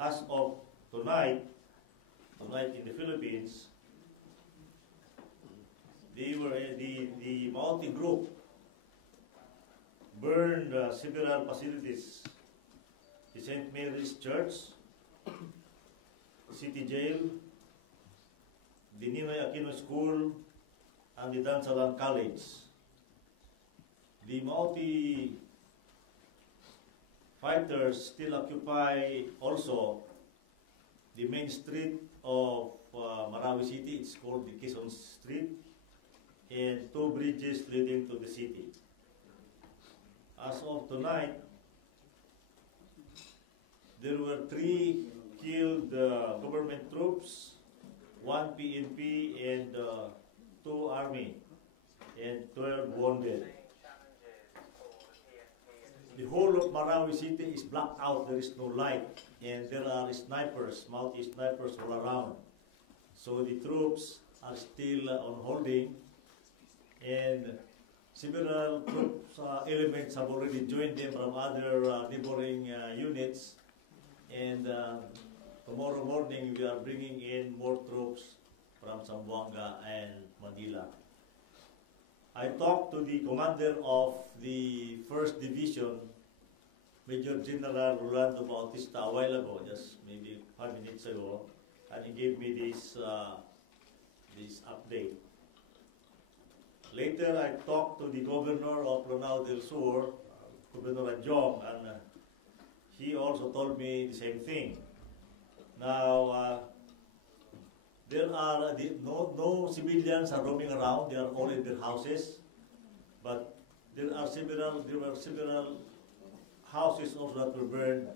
as of tonight in the Philippines, the Maute group burned several facilities: the St. Mary's Church, City Jail, the Ninoy Aquino School, and the Dansalan College. The Maute fighters still occupy also the main street of Marawi City. It's called the Quezon Street, and 2 bridges leading to the city. As of tonight, there were 3 killed government troops, 1 PNP, and 2 army, and 12 wounded. The whole of Marawi City is blacked out. There is no light, and there are snipers, Maute snipers all around. So the troops are still on holding, and several troops elements have already joined them from other neighboring units. And tomorrow morning we are bringing in more troops from Zamboanga and Manila. I talked to the commander of the 1st Division, Major General Rolando Bautista, a while ago, just maybe 5 minutes ago, and he gave me this update. Later, I talked to the governor of Lanao del Sur, Governor Adjong, and he also told me the same thing. Now, there are no civilians are roaming around. They are all in their houses, but there were several houses also that were burned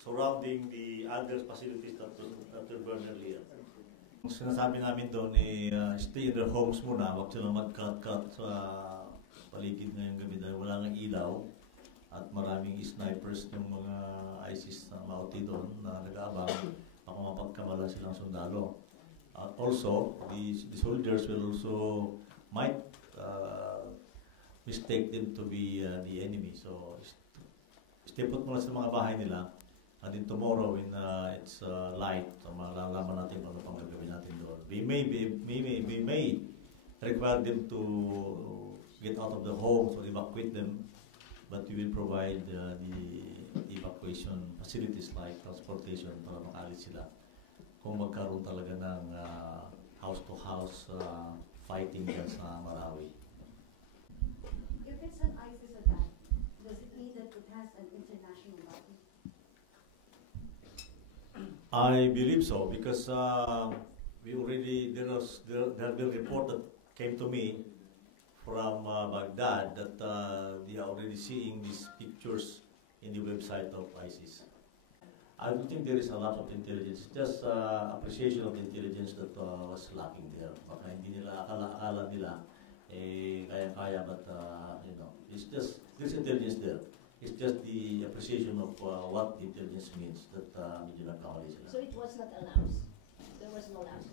surrounding the other facilities that were burned earlier. Sinasabi namin doon stay in their homes muna, wag silang mag-cut sa paligid ngayong gabi dahil wala nang ilaw at maraming snipers ng mga ISIS na Maute doon na nag-aabang baka mapagkamala silang sundalo. Also, the soldiers will also might mistake them to be the enemy. So, stay put muna sa mga bahay nila. And then tomorrow when it's light, malalaman natin ano pang gagawin natin doon. We may require them to get out of the homes or evacuate them, but we will provide the evacuation facilities like transportation para makaalis sila kung magkaroon talaga ng house-to-house fighting dyan sa Marawi. If it's an ISIS attack, does it mean that it has an international body? I believe so because we already there have been a report that came to me from Baghdad that they are already seeing these pictures in the website of ISIS. I don't think there is a lot of intelligence. Just appreciation of the intelligence that was lacking there. Baka hindi nila akala nila kaya-kaya, but you know, it's just there's intelligence there. It's just the appreciation of what the intelligence means that medyo nagkamali sila. So it was not a lapse? There was no lapse?